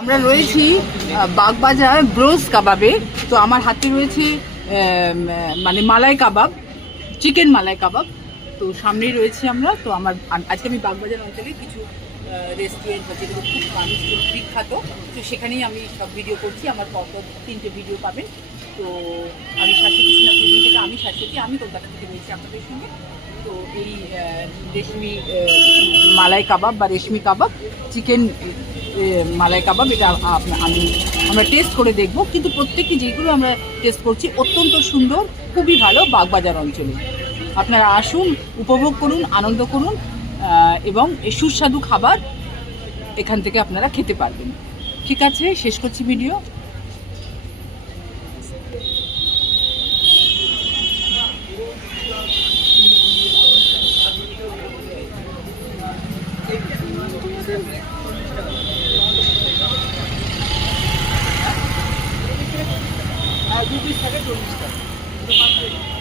আমরা রয়েছি বাগবাজার ব্রোজ কাবাবে। তো আমার হাতে রয়েছে মানে মালাই কাবাব, চিকেন মালাই কাবাব। তো সামনেই রয়েছি আমরা। তো আজকে আমি বাগবাজার অঞ্চলে কিছু রেস্টুরেন্ট বা যেগুলো খুব মানুষ বিখ্যাত, তো সেখানেই আমি সব ভিডিও করছি। আমার পরপর 3টে ভিডিও পাবেন। তো আমি শাশ্বতী সিনা কুজিন থেকে, আমি কলকাতা থেকে রয়েছি আপনাদের সঙ্গে। তো এই রেশমি মালাই কাবাব বা রেশমি কাবাব, চিকেন মালাই কাবাব, এটা আমরা টেস্ট করে দেখব। কিন্তু প্রত্যেকটি যেগুলো আমরা টেস্ট করছি অত্যন্ত সুন্দর, খুবই ভালো বাগবাজার অঞ্চলে। আপনারা আসুন, উপভোগ করুন, আনন্দ করুন এবং এই সুস্বাদু খাবার এখান থেকে আপনারা খেতে পারবেন। ঠিক আছে, শেষ করছি ভিডিও। আর 2 পিস থাকে 40 টাকা।